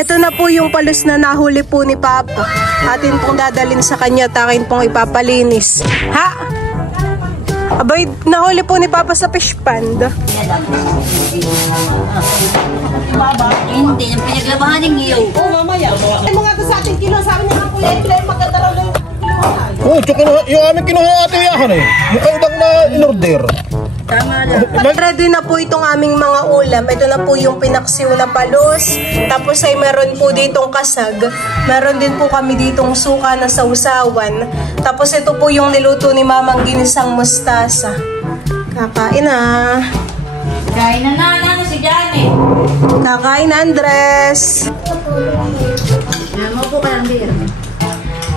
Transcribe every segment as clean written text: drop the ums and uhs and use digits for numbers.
Ito na po yung palos na nahuli po ni Papa. Atin pong dadalhin sa kanya, takin pong ipapalinis. Ha? Abay, nahuli po ni Papa sa fish pond. Hindi, yung pinaglabahan ng iyo. Oo, mamaya. Ay, mga ito sa ating kilo, sabi niya ang kuya, ito yung maganda raw ng kilohan. Oo, tsaka yung aming kinuha ating yahan eh. Yung kaibang na in-order. Tama lang. Ready na po itong aming mga ulam. Ito na po yung pinaksiw na palos. Tapos ay meron po ditong kasag. Meron din po kami ditong suka na sausawan. Tapos ito po yung niluto ni Mamang ginisang mustasa. Kakain na. Kain na na si Janet. Kakain na, Andres. Mo po ka lang beer.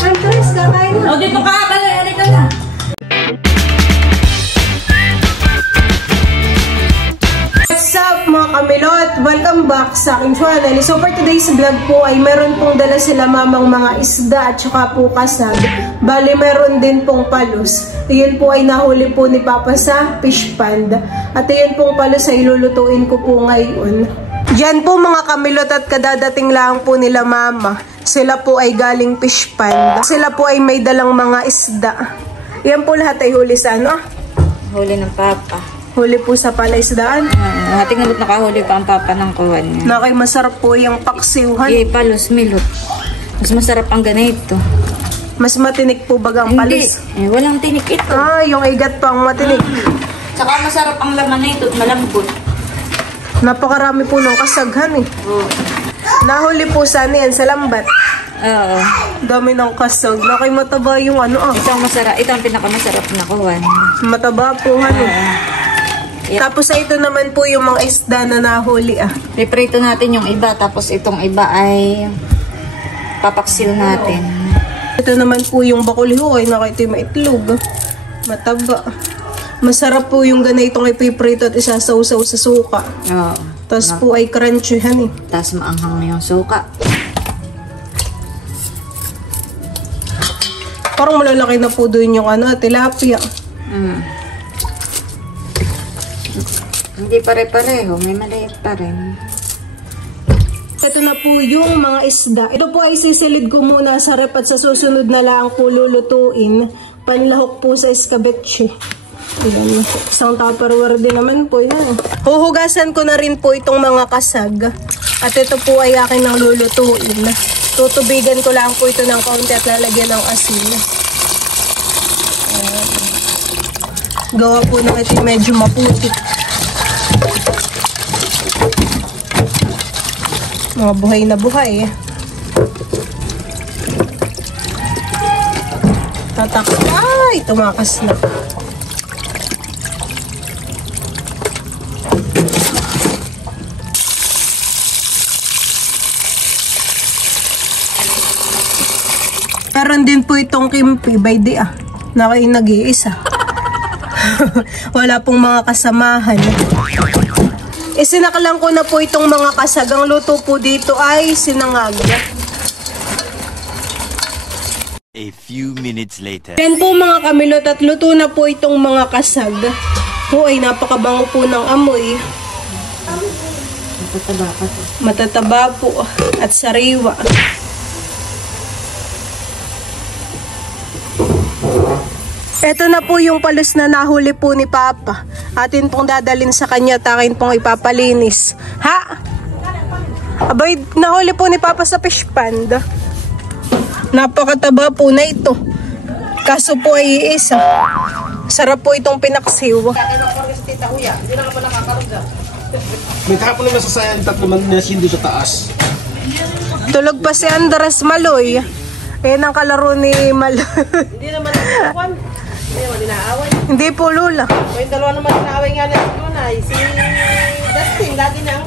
Andres, kakain na. O, dito ka. Balik ka na. What's up mga kamilot? Welcome back sa aking channel. So for today's vlog po ay meron pong dala sila mamang mga isda at saka po kasag. Bali meron din pong palos. Iyon po ay nahuli po ni Papa sa fish pond. At iyon pong palos ay lulutuin ko po ngayon. Yan po mga kamilot at kadadating lang po nila mama. Sila po ay galing fish pond. Sila po ay may dalang mga isda. Yan po lahat ay huli sa ano? Huli ng Papa. Huli po sa palaisdaan. Ating ulit nakahuli pa ang Papa ng kuwan niya. Nakay masarap po yung paksiwhan. Palos, milot. Mas masarap ang ganito. Mas matinik po bagang palos? Hindi. Walang tinik ito. Ah, yung igat pang matinik. Saka masarap ang laman nito at malambot. Napakarami po ng kasaghan eh. Oo. Nahuli po sana yan sa lambat. Oo. Dami ng kasag. Nakay mataba yung ano ah. Ito ang masarap. Ito ang pinakamasarap na kuwan. Mataba po ano. Tapos ito naman po yung mga isda na nahuli ah. Piprito natin yung iba. Tapos itong iba ay papaksil natin. Ito naman po yung bakuliho ay nakita yung maitlog. Mataba. Masarap po yung ganitong ipiprito at isasawsaw sa suka. Oo. Tapos po ay crunchyhan eh. Tapos maanghang na yung suka. Parang malalaki na po doon yung ano, tilapia. Hindi pare-pareho. May maliit pa rin. Ito na po yung mga isda. Ito po ay sisilid ko muna sa rep at sa susunod na lang po lulutuin. Panlahok po sa escabeche. Ayan. Isang tupperware din naman po yan. Huhugasan ko na rin po itong mga kasag. At ito po ay akin ang lulutuin. Tutubigan ko lang po ito ng kaunti at lalagyan ng asin. Ayan. Gawa po ng ito medyo maputik. Mga buhay na buhay. Tatak. Ay, tumakas na. Meron din po itong kimpi by day ah. Na kayo nag-iisa. Wala pong mga kasamahan. Isinakalang ko na po itong mga kasag. Ang luto po dito ay sinangag. A few minutes later. Yan po mga kamilot at luto na po itong mga kasag. Po ay napakabango po ng amoy. Matataba pa to. Matataba po at sariwa. Ito na po yung palos na nahuli po ni Papa. Atin pong dadalhin sa kanya, takin pong ipapalinis. Ha? Abay, nahuli po ni Papa sa fish pond. Napakataba po na ito. Kaso po ay iisa. Sarap po itong pinaksiw. May kahapon naman sa sayan, tatlo man na hindi sa taas. Tulog pa si Andres Maloy. Yan ang kalaro ni Maloy. Hindi naman nakakuan. Hindi naman dinaaway. Hindi po, Lula. May dalawa naman dinaaway nga na si Lunay. Si Dustin, lagi nang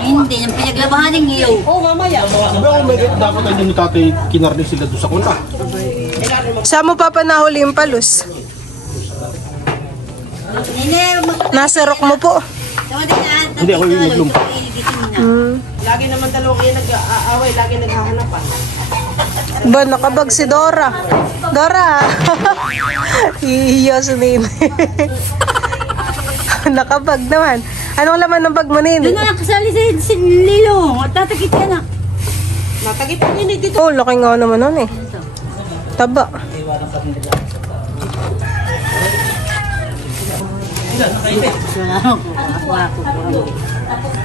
Hindi, yung pinaglabahan ng iyo. oo, mamaya. Sabi ako, may dapat ay din tatay kinarni sila doon sa kuna. Saan mo Papa nahuli yung palos? Nasa rock mo po. Hindi, ako yung naglumpa. Lagi naman dalawa kayo nag-aaway, lagi naghahanapan. Ba, nakabag si Dora. Dora! Iiyo si Nene. Nakabag naman. Anong laman ng bag mo, Nini? Doon na nakasali si Lilo. At tatakit ka na. Natagit ang init dito. Oh, laki nga naman nun eh. Taba.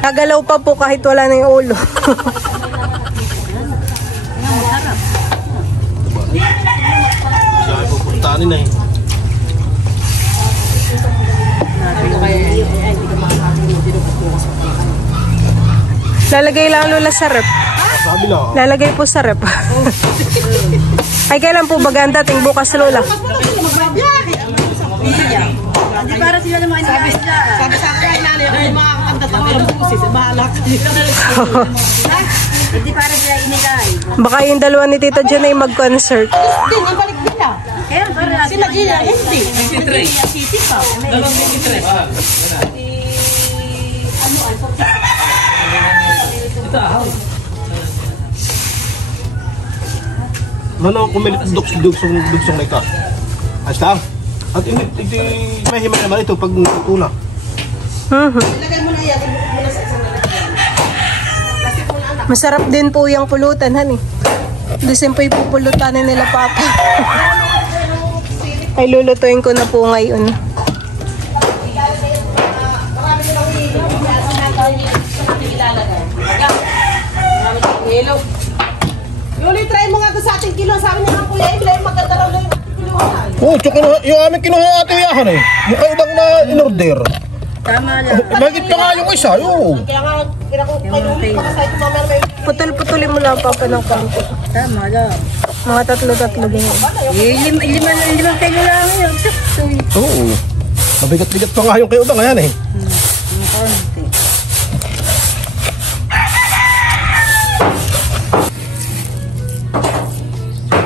Nagalaw pa po kahit wala na yung ulo. Siya ay pupuntahanin na eh. Lalagay lang Lola sa rep. Sabi lang. Lalagay po sa rep. Ay, kailan po baga ang dating bukas, Lola? Hindi para sila naman sabi sila. Sabi sa akin, nanay ako yung mga kanta ko. Busis, bahala ka. Hindi para sila inigay. Baka yung dalawa ni Tita Jen ay mag-concert. Hindi, ibalik nila. Kaya para Sila Gina, hindi. City pa. Ano, kumilit dugsong na ikaw. Ayos lang. At hindi, may himay naman ito pag natuna. Ilagay mo na yan. Ibukod mo na sa isang lalagyan. Kasi kung anak. Masarap din po yung pulutan, honey. Disimpoy po pulutanin nila, Papa. Ay, lulutuin ko na po ngayon. Hello. Yuli, try mo nga ito sa ating kilo. Sabi niya nga kuya, ilay maganda raw na yung kiluhan. Oo, tsaka yung aming kinuha ating yahan eh. Yung kayo bang na in-order. Tama lang. Magit ka nga yung isa, yun. Kaya nga, kinakong kayo ulit. Baka sa ito mamaya may... Putol-putulin mo lang, Papa, ng konti. Tama lang. Mga tatlo-tatlo din. Limang kilo lang yun. Sakto. Oo. Mabigat-bigat pa nga yung kayo bang ayan eh. Ang konti.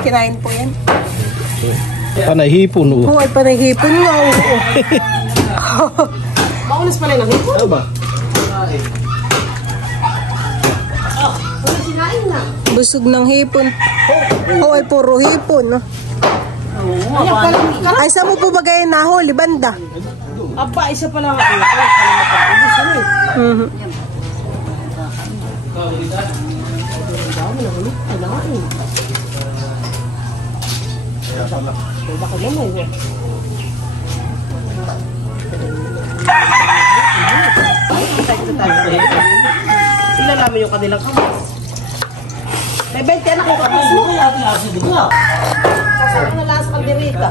Kinain po yan. Panay hipon, oo. Oo, ay panahipon nga. Oo. Maulis pala yung hipon. Ano ba? Busog ng hipon. Oo, ay puro hipon. No? Ay, saan mo po ba kayo nahuli? Banda? Aba, isa pa lang ako. Ubus ano eh. Baka naman eh. Sila namin yung kanilang kamas. May 20 anak yung kamas mo. Sasama na lang sa kandirita.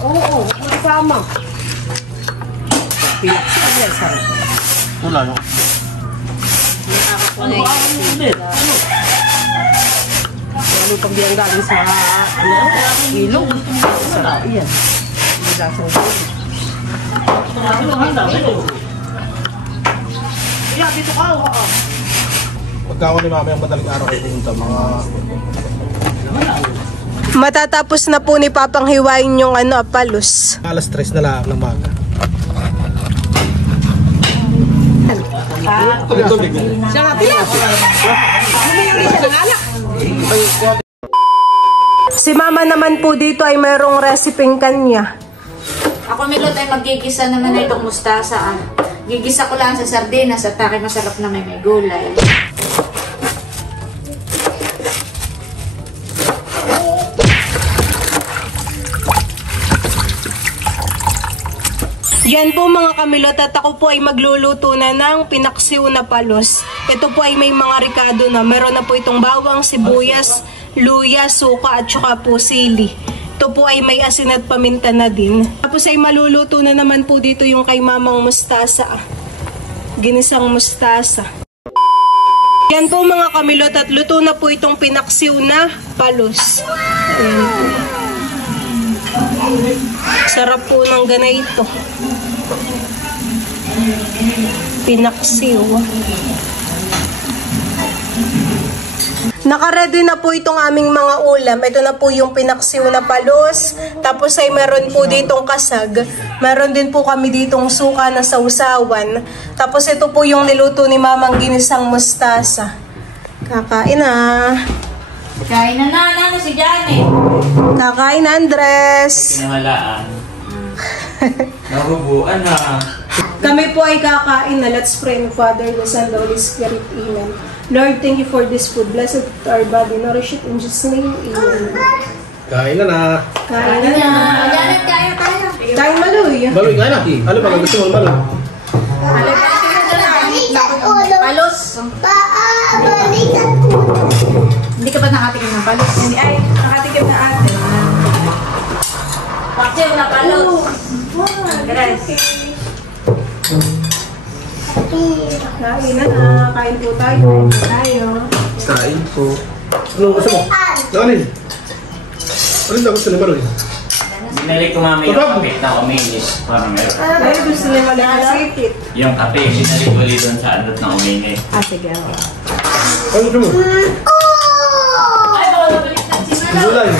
Oo, masama. Wala yun. Ano pag di ang galing sa ilog? Sarap yan. Hindi lasang iya, dito ka. Pagkawa ni mama yung madaling araw kayo pumunta, mga... Matatapos na po ni Papang hiwain yung palos. Alas 3 na lang ng maga. Siya nga pila. Humayuri siya ng alak. Si Mama naman po dito ay mayroong resipeng kanya. Ako Milot ay magigisa naman na itong mustasa. Gigisa ko lang sa sardinas at aking masarap na may gulay. Yan po mga kamilot at ako po ay magluluto na ng pinaksiw na palos. Ito po ay may mga ricado na. Meron na po itong bawang, sibuyas, luya, suka at saka po sili. Ito po ay may asin at paminta na din. Tapos ay maluluto na naman po dito yung kay Mamang Mustasa. Ginisang mustasa. Yan po mga kamilot at luto na po itong pinaksiw na palos. Ayan po. Sarap po ng ganito. Pinaksiw. Naka-ready na po itong aming mga ulam. Ito na po yung pinaksiw na palos. Tapos ay meron po ditong kasag. Meron din po kami ditong suka na sausawan. Tapos ito po yung niluto ni Mamang ginisang mustasa. Kakain na. Kain na si Janet. Kakain na, Andres. Pinawalaan. Nahubuan na. Kami po ay kakain na. Let's pray in the Father, the Son, the Holy Spirit. Amen. Lord, thank you for this food. Bless it to our body. Nourish it in Jesus' name. Amen. Kain na na. Kain na na. Janet, kaya tayo. Kain Maloy. Maloy, kain na. Ano ba gusto mo, Maloy? Palos. Hindi ka pa nakatikim ng palos. Ay, nakatikim na ate. Paksiw na palos. Grace. Kain na na. Kain po tayo. Kain po. Anong gusto mo? Nalin? Alin na gusto ni Maloy? Binalik ko mami yung kape na uminis. Parang meron. Ay, gusto niya malakasipit. Yung kape, binalik ko ulit doon sa andot na uminis. Sige. Ano gusto mo? Ay, baka nabaliktad si Malo. Gulay.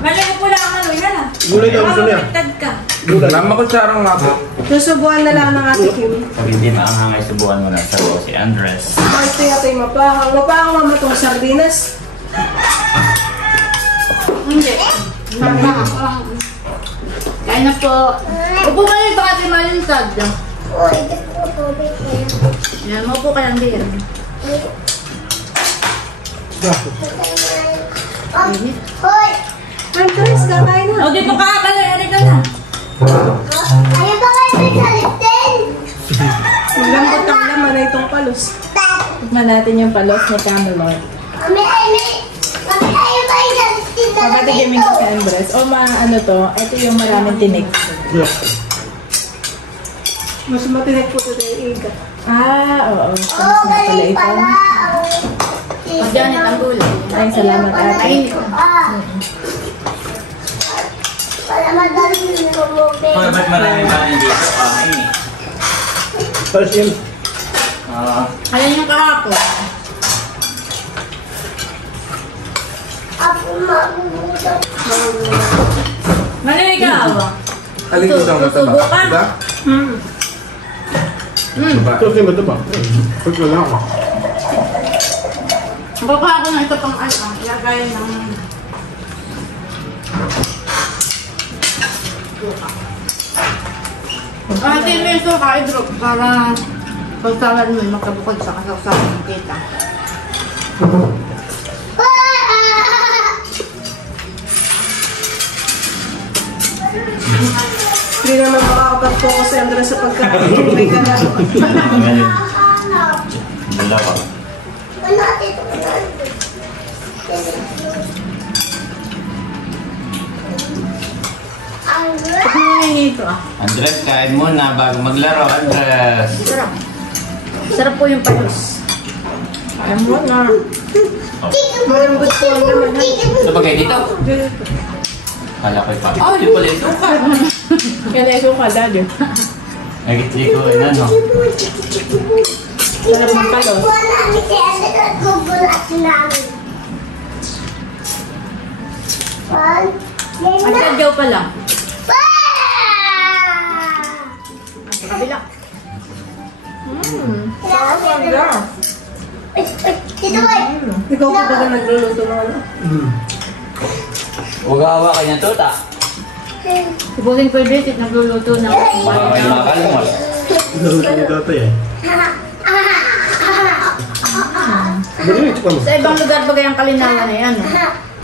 Mali mo pula ang Malo. Yan na. Gulay daw gusto niya. Baliktad ka. Gulay. Lama ko sarang nga po. Susubuan na lang ng ate Kim. Pag hindi maanghangay, subukan mo na sa si Andres. Ito yata yung mapahang. Mapahang mama itong sardinas. Hindi. Kain na po. Upo ka na yung baka si Malintad. Yan, maupo ka lang din. Andres, kakain na. O, dito ka. Balik ka na. Malambot ang laman na itong palos. Tikman natin yung palos ni Camelot. Pagkatigimin ko si Andres. O ano to, ito yung maraming tinik. Mas matinig po ito yung iga. Oo. Palos na pala ito. O, Janet, ang gulay. Ay, salamat ate. Oh, ba't maraming banin dito? Ini. Palos yan. Ayan yung kahapon. Mali ikaw. Alin ko daw mataba? Susubo ka. Diba? Ito kasi ba ito ba? Pag wala ako. Baba ako ng ito pang ano. Ilagay ng... Ate, may suka, i-drop para pagsalan mo yung magkabukod sa kasawsawan ng kita. Hindi naman makakapag-focus si Andres sa pagkain. May kalaro. Ngayon. Dalawa. Ano na ito ah? Andres, kain muna bago maglaro. Andres. Sarap. Sarap po yung palos. Alam mo na. Malambot po ang laman. Ito ba kayo dito? Kala ko pa. Oh, di pala ito ka. Yan ay suka, daddy. Nagitli ko yun, ano? Sarap ng palos. At sadyaw pa lang. At sa kabila. Ikaw po ba nagluluto ng ano? Huwag awa kayo ng tuta. Si Bossing Paul Besit nagluluto ng... Baka kayo makalimot. Naluto ni tatay eh. Balik ka mo. Sa ibang lugar ba kayang kalinawan na yan?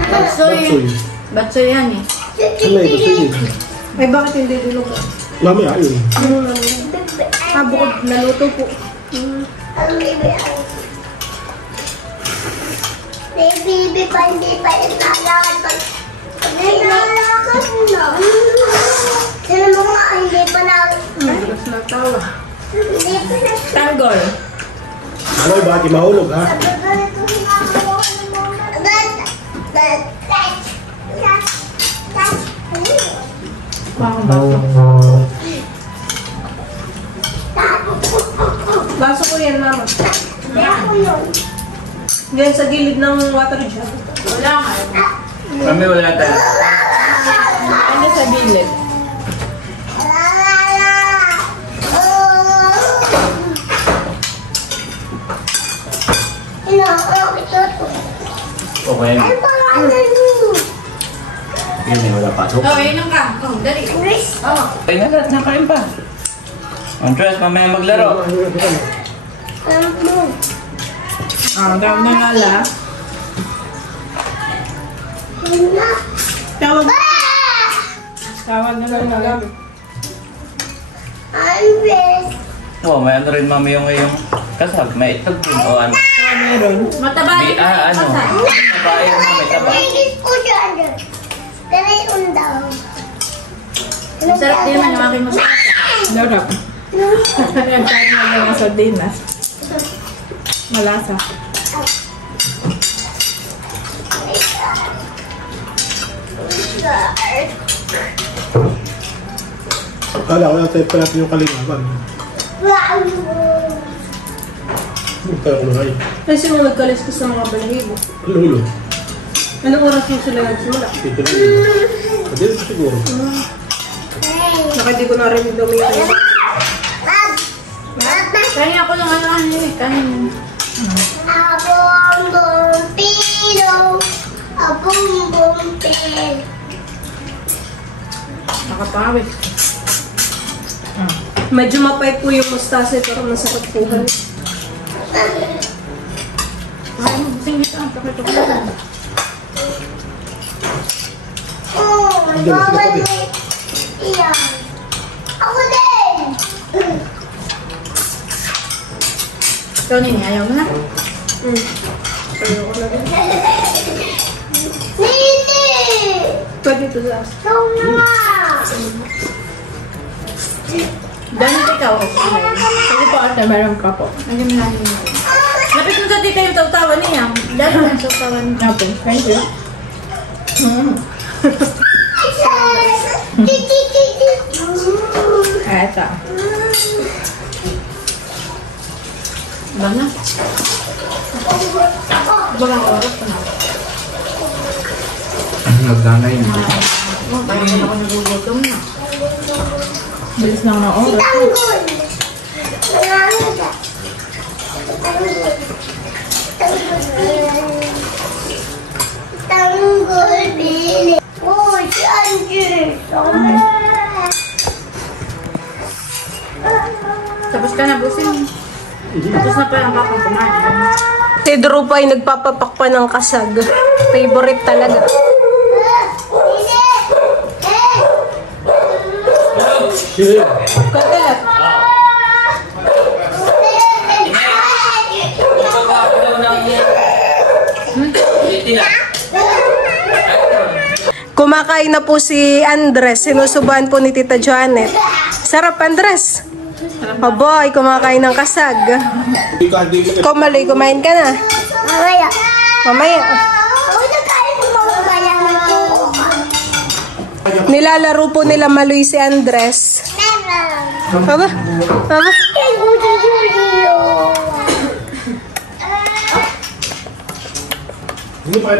Batsoy. Batsoy yan eh. Ano ito sa inyo? Ay, bakit hindi dilo ko? Mamaya, ayun. Bukod naluto po. Baby, pa hindi pa yung nalakad. Nalakad na. Sino mo nga, hindi pa na. Mas natawa. Hindi pa na. Tanggol. Ano, bakit mahulog ha? Bakang baso. Baso ko yan, mama. Diyan sa gilid ng water jar. Wala nga. Kami wala tayo. Ano sa bilit? Okay. Yun eh, wala pasok. Oh, inom ka. Oh, dali. Oh. Ay na lahat, nakain pa. Andres, mamaya maglaro. Gawin na nga la. Tawag na lang na lang. Oh, may ano rin mami yung iyong kasab. May itlog din o ano. Meron. Mataba Di, rin. ano. Taba yan na may taba. Masarap din naman yung aking mustasa. Larap. Yan, kahit na lang ang sardinas. Malasa. Kala ko natin pa natin yung kalingaban. Hindi tayo kumain. Kasi mo nagkaliskas ng mga balahibo. Lulo. Anong oras mo sila nagsimula? Dito na yun. Pwede rin siguro. Baka di ko narinig daw may kayo. Kaya ako lang ano eh. Kanin. Nakapawit. Medyo mapay po yung mustasa pero masakit po. Ay, singit ang pakito ko. Ako din! Ikaw nini, ayaw mo na. Ayoko na rin. Nini! Pwede ito sa Ikaw na! Ganun ikaw. Sige po ate, meron ka po. Ano mo lang yun? Lapit mo sa tita yung tawtawan niya. Dahil mo yung tawtawan niya. Ate, thank you. Eto. Ba na? Bagang oras pa na. Nagdanay na. Parang ako nagugutom na. Bilis lang ng oras. Tanggol! Tanggol, Billy! Oh, si Andres! Tapos ka na, busin. Tapos na pa lang kakang kumain. Si Drew pa ay nagpapapak pa ng kasag. Favorite talaga. Katalat. Kumakain na po si Andres. Sinusubuhan po ni Tita Janet. Sarap, Andres. Aboy, kumakain ng kasag. Ikaw, Maloy, kumain ka na. Mamaya. Mamaya. Ako na kain mo mamaya. Nilalaro po nila Maloy si Andres. Aba? Aba? Hindi pa